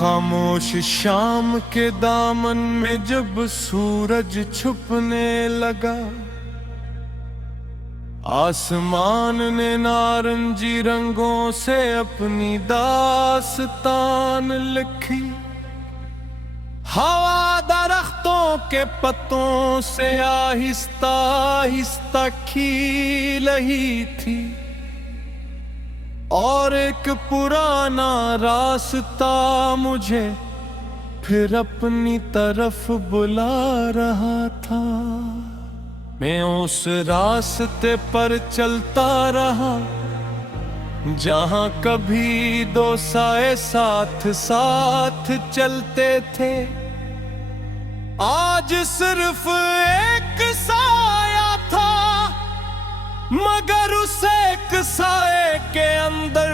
खामोश शाम के दामन में जब सूरज छुपने लगा, आसमान ने नारंगी रंगों से अपनी दास्तान लिखी। हवा दरख्तों के पत्तों से आहिस्ता आहिस्ता खिल रही थी, और एक पुराना रास्ता मुझे फिर अपनी तरफ बुला रहा था। मैं उस रास्ते पर चलता रहा जहां कभी दो साए साथ साथ चलते थे। आज सिर्फ एक साया था, मगर उस एक साए के अंदर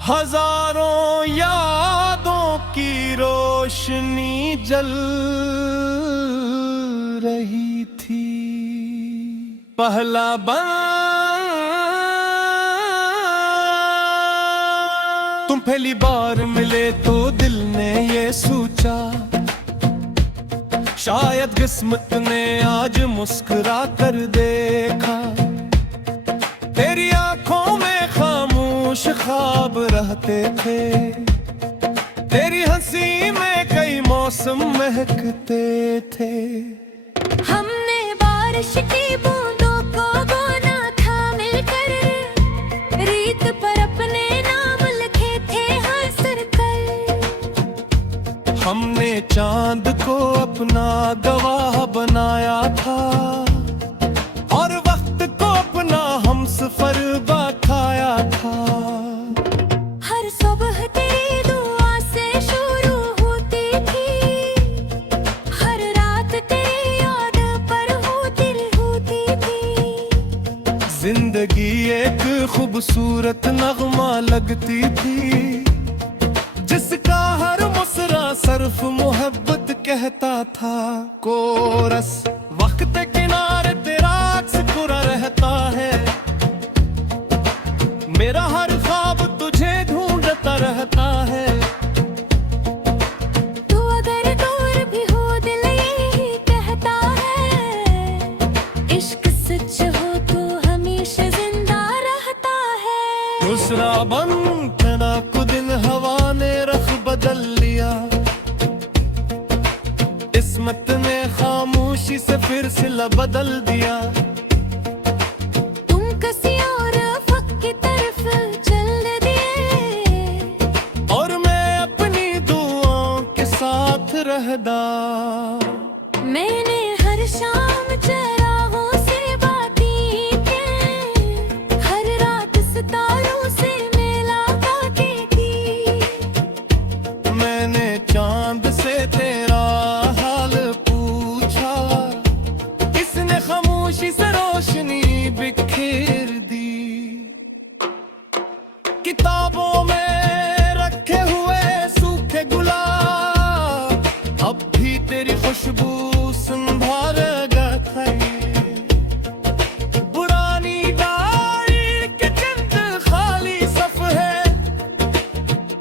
हजारों यादों की रोशनी जल रही थी। पहला तुम पहली बार मिले तो दिल ने ये सोचा, शायद किस्मत ने आज मुस्कुरा कर देखा। तेरी आंखों में खामोश ख्वाब रहते थे, तेरी हंसी में कई मौसम महकते थे। हमने बारिश की बूंदों को बोना था मिलकर, रीत पर अपने नाम लिखे थे हंस कर। हमने चांद को अपना गवाह बनाया था, और वक्त को अपना हमसफर बखाया था। हर सुबह तेरी दुआ से शुरू होती थी, हर रात तेरी याद पर होती थी। जिंदगी एक खूबसूरत नगमा लगती थी, जिसका हर मुस्कुरा सिर्फ मोहब्बत कहता था। कोरस वक्त किनारे तेरा अक्स पूरा रहता है, मेरा हर ख्वाब तुझे ढूंढता रहता है। तू अगर दूर भी हो दिल यही कहता है, इश्क सच हो तो हमेशा जिंदा रहता है। दूसरा बन तना को दिन हवा ने रख बदल लिया, किस्मत ने खामोशी से फिर सिला बदल दिया। तुम किसी और अफ़क़ की तरफ चल दिए, और मैं अपनी दुआओं के साथ रहदा। मैंने हर शाम चरागों से बातें की, हर रात सितारों से मुलाकातें की। मैंने चांद से तेरा हाल पूछा, इसने खामोशी से रोशनी बिखेर दी। किताबों में रखे हुए सूखे गुलाब अब भी तेरी खुशबू संभाल गए। पुरानी डायरी के चंद खाली सफ़े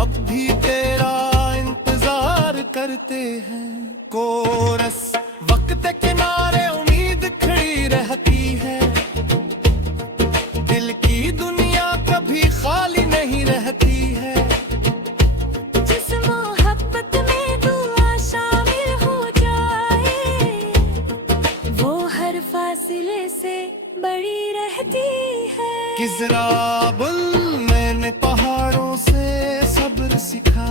अब भी तेरा इंतजार करते हैं। कोरस वक्त किनारे उम्मीद खड़ी रहती है, दिल की दुनिया कभी खाली नहीं रहती है। जिस मोहब्बत में दुआ शामिल हो जाए, वो हर फासले से बड़ी रहती है। किजरा बुल मैंने पहाड़ों से सब्र सीखा,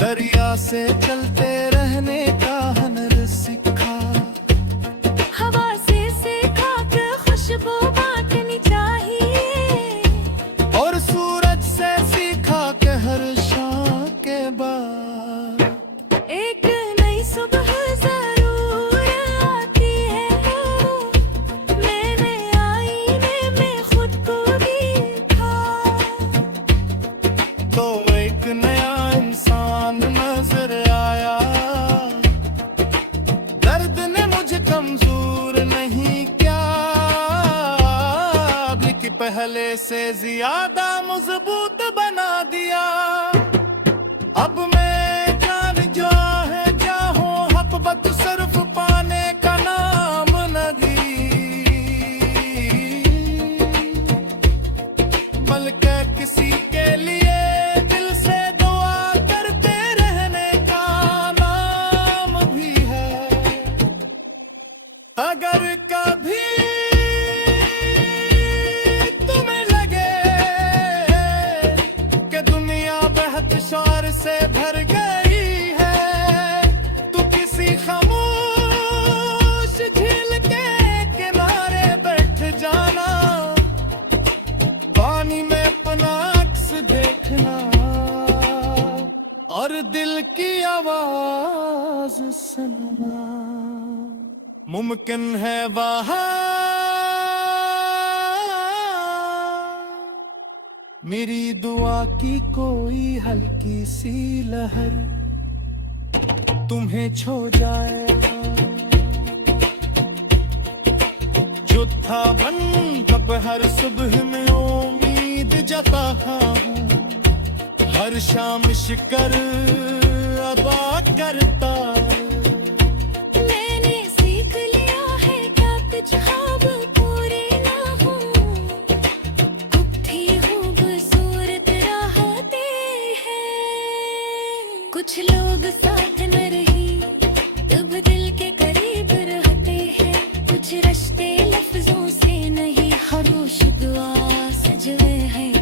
दरिया से चलते रहने का हुनर सीखा। हवा से सीखा कि खुशबू बांटनी चाहिए, और सूरज से सीखा कि हर शाम के बाद एक नई सुबह जरूर आती है। मैंने आईने में खुद को देखा, तो एक नया इंसान नजर आया। दर्द ने मुझे कमजोर नहीं क्या, बल्कि पहले से ज्यादा मजबूत बना शोर से भर गई है। तू किसी खामोश झील के किनारे बैठ जाना, पानी में अपना अक्स देखना और दिल की आवाज सुनना। मुमकिन है वहाँ मेरी दुआ की कोई हल्की सी लहर तुम्हें छो जाए। जो था बन कब हर सुबह में उम्मीद जताता हूँ, हर शाम शिकर अदा करता। मैंने सीख लिया है क्या कुछ ख्वाब पूरे ना हो, उठी हूँ बसूरत राहते हैं। कुछ लोग साथ न रही तब दिल के करीब रहते हैं, कुछ रिश्ते लफ्जों से नहीं खामोश दुआ सजवे हैं।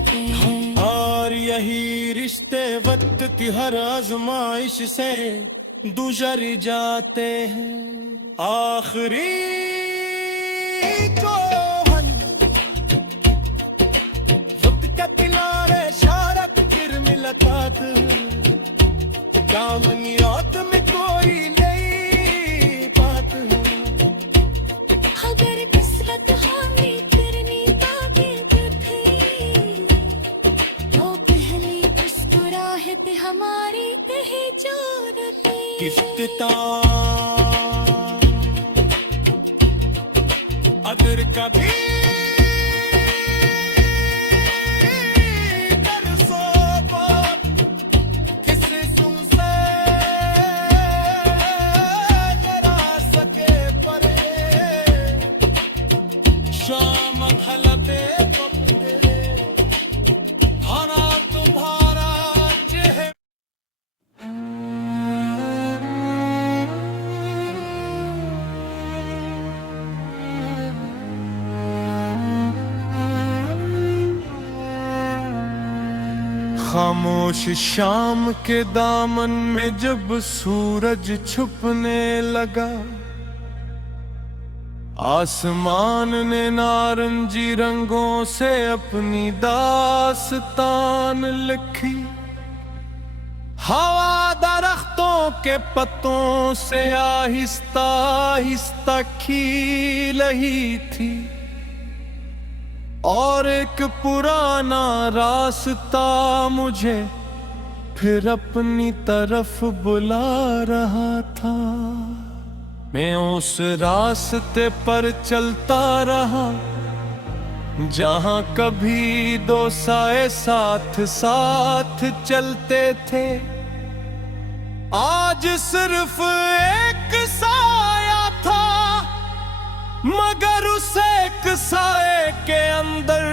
और यही रिश्ते वक्त की हर आजमाइश से गुजर जाते हैं। आखिरी जो हन वक्त के किनारे शारक फिर मुलाकात, दामनियात में कोई नई बात। अगर किस्मत हमें करनी ताकत थी, तो पहली मुस्कुराहट हमारी पहचान थी। किफ्ता अगर कभी तरसो बात किसी तुमसे जरा सके परे, शाम हलते पपते हरा तुम्हारा चेहरा। खामोश शाम के दामन में जब सूरज छुपने लगा, आसमान ने नारंगी रंगों से अपनी दास्तान लिखी। हवा दरख्तों के पत्तों से आहिस्ता आहिस्ता खिल रही थी, और एक पुराना रास्ता मुझे फिर अपनी तरफ बुला रहा था। मैं उस रास्ते पर चलता रहा जहां कभी दो साए साथ साथ चलते थे। आज सिर्फ एक साया था, मगर उस एक साए के अंदर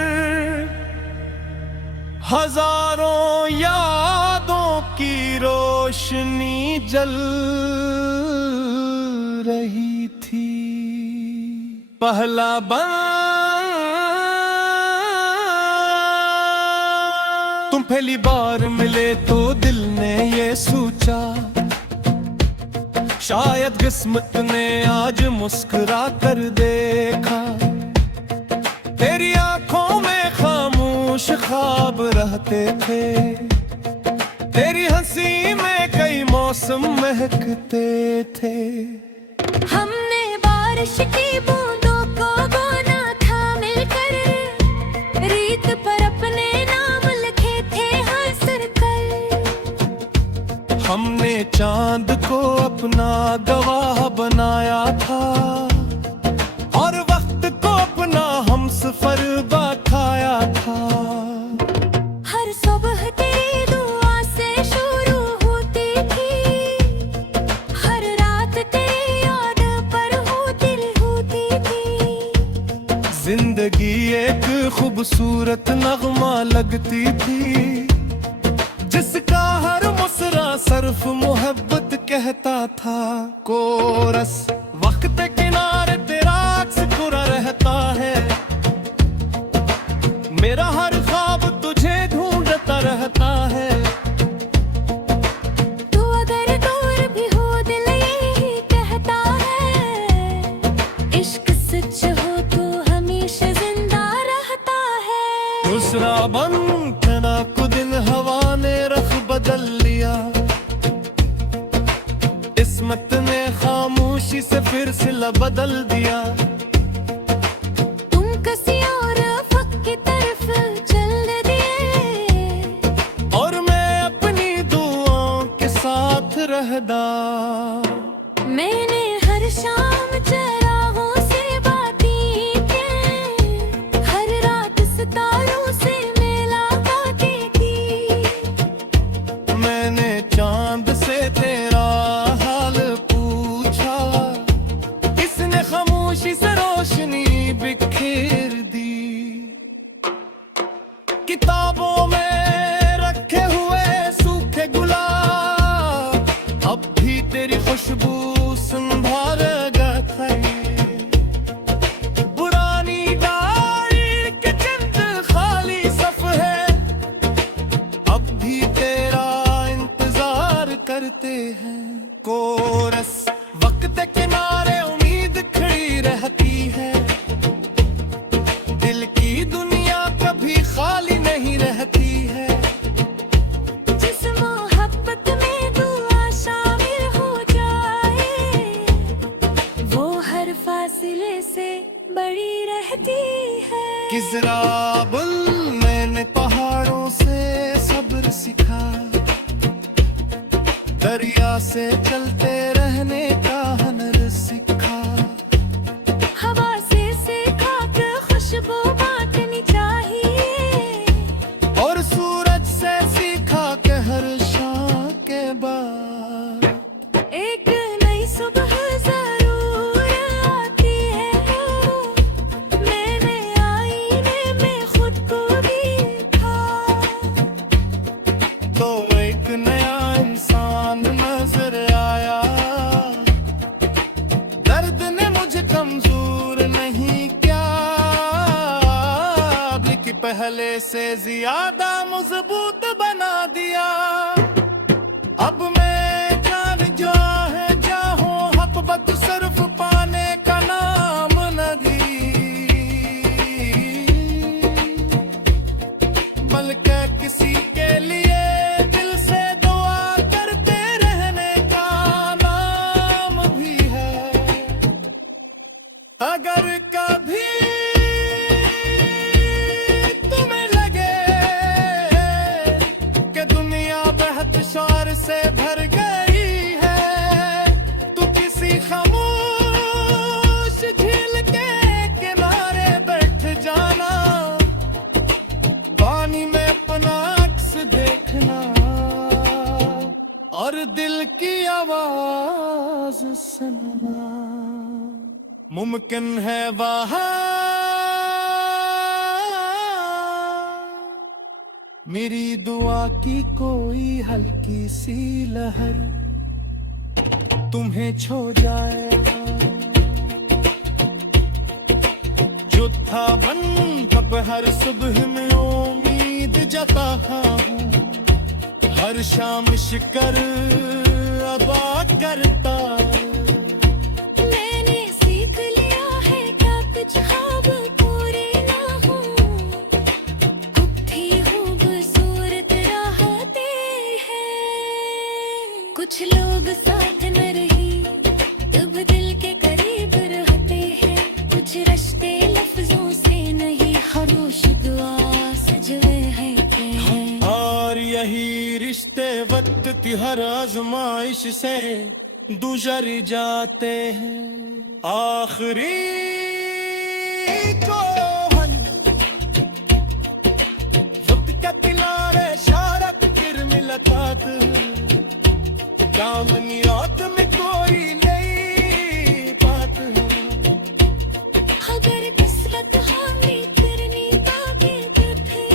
हजारों यादों की रोशनी जल रही थी। पहला तुम पहली बार मिले तो दिल ने ये सोचा, शायद किस्मत ने आज मुस्कुरा कर देखा। तेरी आंखों में खामोश ख्वाब रहते थे, तेरी हंसी में कई मौसम महकते थे। हमने बारिश की बूंदों को बोना था मिलकर, रीत पर अपने नाम लिखे थे हंस कर। हमने चांद को अपना गवाह बनाया था, और वक्त को अपना हमसफर बखाया था। हर सुबह तेरी दुआ से शुरू होती थी, हर रात तेरी याद पर होती थी। जिंदगी एक खूबसूरत नगमा लगती थी, जिसका हर मुस्रा सिर्फ मोहब्बत कहता था। कोरस वक्त किनारे तेरा अक्स पूरा रहता है, मेरा हर ख्वाब तुझे ढूंढता रहता है। किस्मत ने खामोशी से फिर सिला बदल दिया। तुम किसी और अफक की तरफ चल दिए और मैं अपनी दुआओं के साथ रहदा। मैंने हर शाम चरागों से बातें की, हर रात सितारों से मुलाकातें की। मैंने चांद से तेरा हाल पूछा, इसने खामोशी से रोशनी बिखेर दी। किताबों में रखे हुए सूखे गुलाब अब भी तेरी खुशबू संभालेगा है। पुरानी डायरी के चंद खाली सफ़े अब भी तेरा इंतजार करते हैं। कोरस वक्त के किनारे उम्मीद खड़ी रहती है, दिल की दुनिया कभी खाली नहीं रहती है। जिस मोहब्बत में दुआ शामिल हो जाए, वो हर फासले से बड़ी रहती है। किजराबुल मैंने पहाड़ों से सब्र सीखा, दरिया से चलते रहने का हुनर सीखा। हवा से सीखा कि खुशबू बांटनी चाहिए, और सूरज से सीखा कि हर शाम के बाद एक नई सुबह जरूर आती है। मैंने आईने में खुद को देखा, तो एक नया इंसान नजर आया। दर्द ने मुझे कमजोर नहीं किया, बल्कि पहले से ज्यादा मजबूत बना दिया। अब मैं जान जो है जाहूं हक बत सिर्फ पाने का नाम नहीं, बल्कि किसी के लिए दिल से दुआ करते रहने का नाम भी है। अगर कभी तुम्हें लगे कि दुनिया बेहद शौर से भर गई है, तो किसी खामोश झील के किनारे बैठ जाना, पानी में अपना अक्स देखना और दिल की आवाज सुनना। मुमकिन है वहाँ मेरी दुआ की कोई हल्की सी लहर तुम्हें छो जाएगा। जो था बन कब हर सुबह में उम्मीद जताता हूँ, हर शाम शिकर अदा करता। मैंने सीख लिया है क्या कुछ ख्वाब पूरे ना हो, कुत्थी खूबसूरत रहते हैं। कुछ लोग साथ न रही तब दिल के करीब रहते हैं, कुछ रिश्ते लफ्जों से नहीं खामोश दुआ सजवे हैं। और यही रिश्ते वक्त की हर आजमाइश से गुजर जाते हैं। आखिरी जो हल वक्त के किनारे शारक फिर मुलाकात, दामनियात में कोई नई बात है। अगर किस्मत हमें करनी ताकत थी,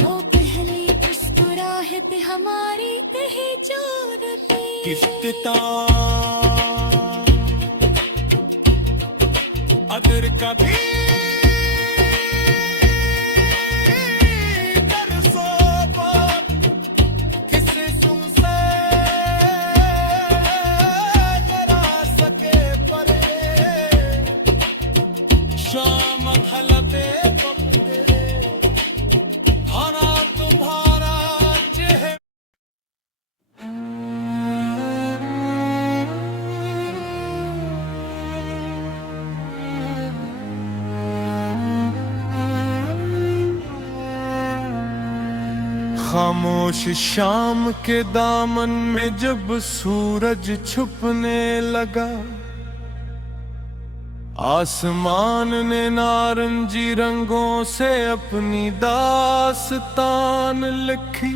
तो पहली मुस्कुराहट हमारी पहचान थी। अगर कभी तरसों पर किसी सुनसे जरा सके परे, शाम हलते पपते हरा तुम्हारा चेहरा। खामोश शाम के दामन में जब सूरज छुपने लगा, आसमान ने नारंगी रंगों से अपनी दास्तान लिखी।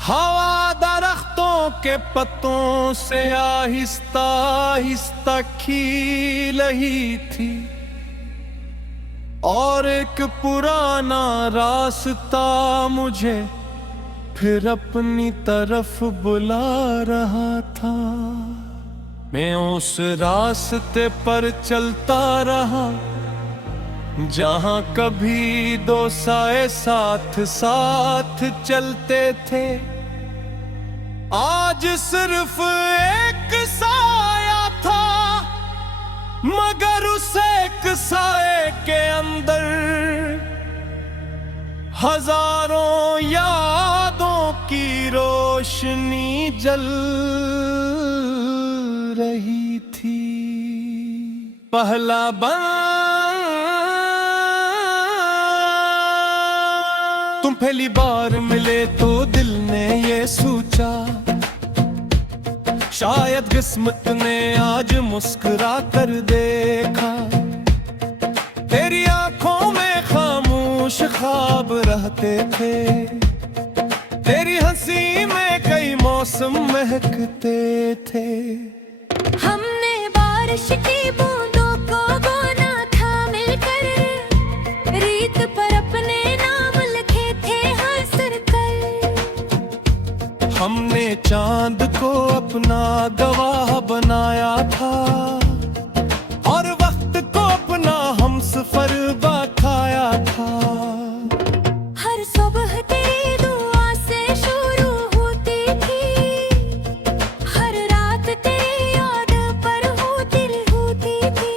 हवा दरख्तों के पत्तों से आहिस्ता आहिस्ता खिल रही थी, और एक पुराना रास्ता मुझे फिर अपनी तरफ बुला रहा था। मैं उस रास्ते पर चलता रहा जहां कभी दो साए साथ साथ चलते थे। आज सिर्फ एक साया था, मगर उस एक साए के अंदर हजारों यादों की रोशनी जल रही थी। पहला तुम पहली बार मिले तो दिल ने ये सोचा, शायद किस्मत ने आज मुस्कुरा कर देखा। तेरी आंखों में खामोश ख्वाब रहते थे, तेरी हंसी में कई मौसम महकते थे। हमने बारिश की बूंदों को बोना था मिलकर, रीत पर अपने नाम लिखे थे हंस कर। हमने चांद को अपना गवाह बनाया था, और वक्त को अपना हमसफर बखाया था। हर सुबह तेरी दुआ से शुरू होती थी, हर रात तेरी याद पर होती थी।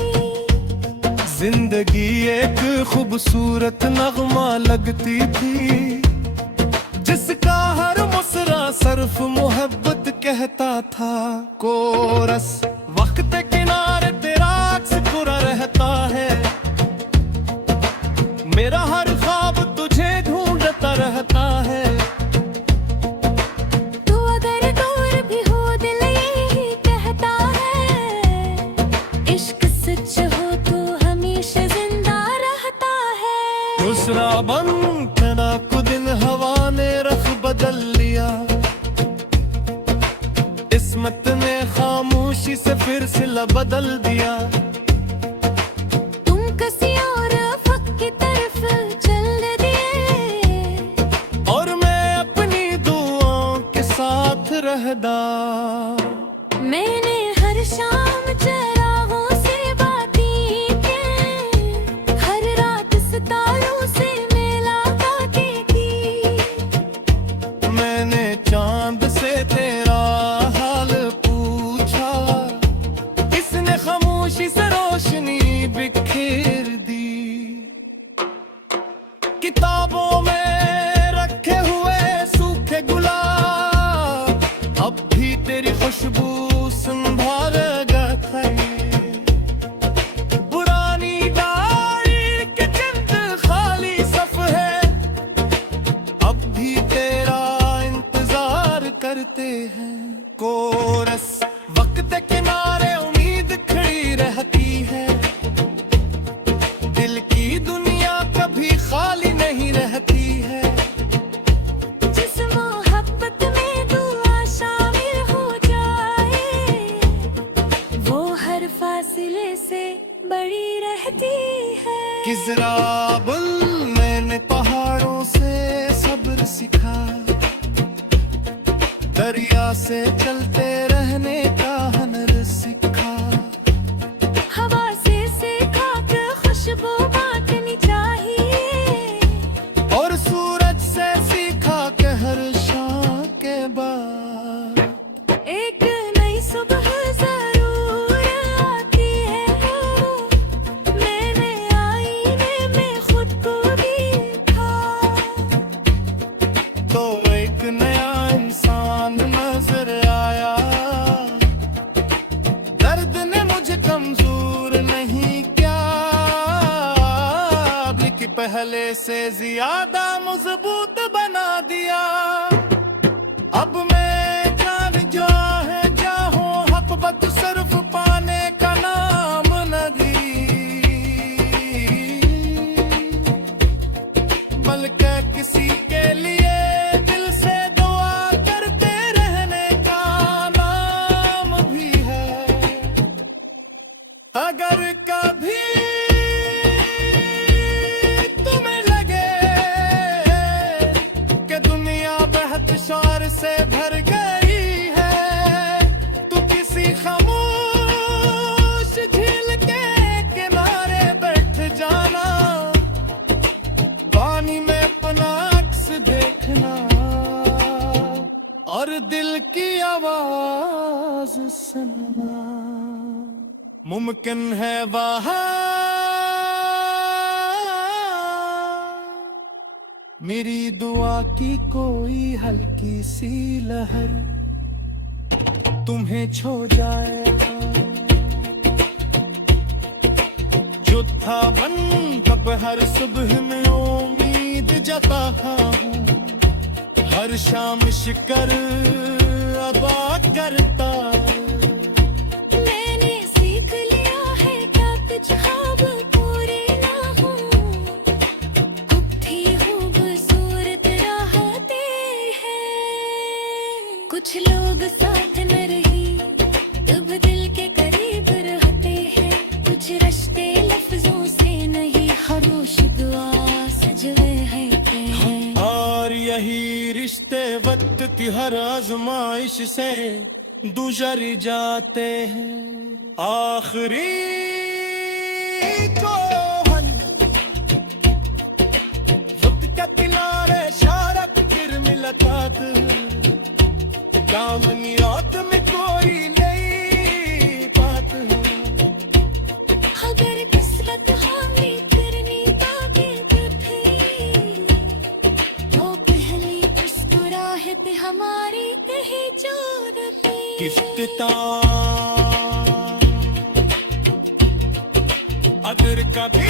जिंदगी एक खूबसूरत नगमा लगती थी, जिसका हर मुस्कुरा सिर्फ मोहब्बत कहता था। कोरस वक्त के किनारे तेरा अक्स पूरा रहता है, मेरा हर ख्वाब तुझे ढूंढता रहता है। तू अगर दूर भी हो दिल यही कहता है, इश्क सच हो तो हमेशा जिंदा रहता है। दूसरा बंधना को दिन हवा ने रख बदल लिया, किस्मत ने खामोशी से फिर सिला बदल दिया। तुम किसी और अफक की तरफ चल दिए, और मैं अपनी दुआओं के साथ रहदा। मैंने हर शाम चरागों से बातें की, हर रात सितारों से मुलाकातें की। मैंने चांद से तेरा हाल पूछा, इसने खामोशी से रोशनी बिखेर दी। किताबों में रखे हुए सूखे गुलाब अब भी तेरी खुशबू संभाल गए। पुरानी डायरी के चंद खाली सफ़े अब भी तेरा इंतजार करते हैं। कोरस वक्त के किनारे उम्मीद खड़ी रहती है, दिल की दुनिया कभी खाली नहीं रहती है। जिस मोहब्बत में दुआ शामिल हो जाए, वो हर फासले से बड़ी रहती है। किजराबुल मैंने पहाड़ों से सब्र सीखा, दरिया से चलते रहने का हुनर सीखा। हवा से सीखा कि खुशबू बांटनी चाहिए, और सूरज से सीखा कि हर शाम के बाद एक नई सुबह जरूर आती है। मैंने आईने में खुद को देखा, तो एक नया इंसान नजर आया। दर्द ने मुझे कमजोर नहीं किया, बल्कि पहले से ज्यादा मजबूत बना से भर गई है। तू किसी खामोश झील के किनारे बैठ जाना, पानी में अपना अक्स देखना और दिल की आवाज सुनना। मुमकिन है वहाँ मेरी दुआ की कोई हल्की सी लहर तुम्हें छो जाए। जो था बन कब हर सुबह में उम्मीद जताता हूँ, हर शाम शिकर अदा करता। मैंने सीख लिया है क्या कुछ ख्वाब पूरे ना हो, उठी हूँ बसूरत राहते हैं। कुछ लोग साथ न रही तब दिल के करीब रहते हैं, कुछ रिश्ते लफ्जों से नहीं खामोश दुआ सजवे हैं प्रेम। और यही रिश्ते वक्त की हर आजमाइश से गुजर जाते हैं। आखिरी जो हल वक्त के किनारे शारक फिर मुलाकात, दामनियात में कोई नई बात। अगर किस्मत हमें करनी बातें तो थी, तो पहली मुस्कुराहट हमारी कहीं जोड़ती। इफ्तिताह अगर कभी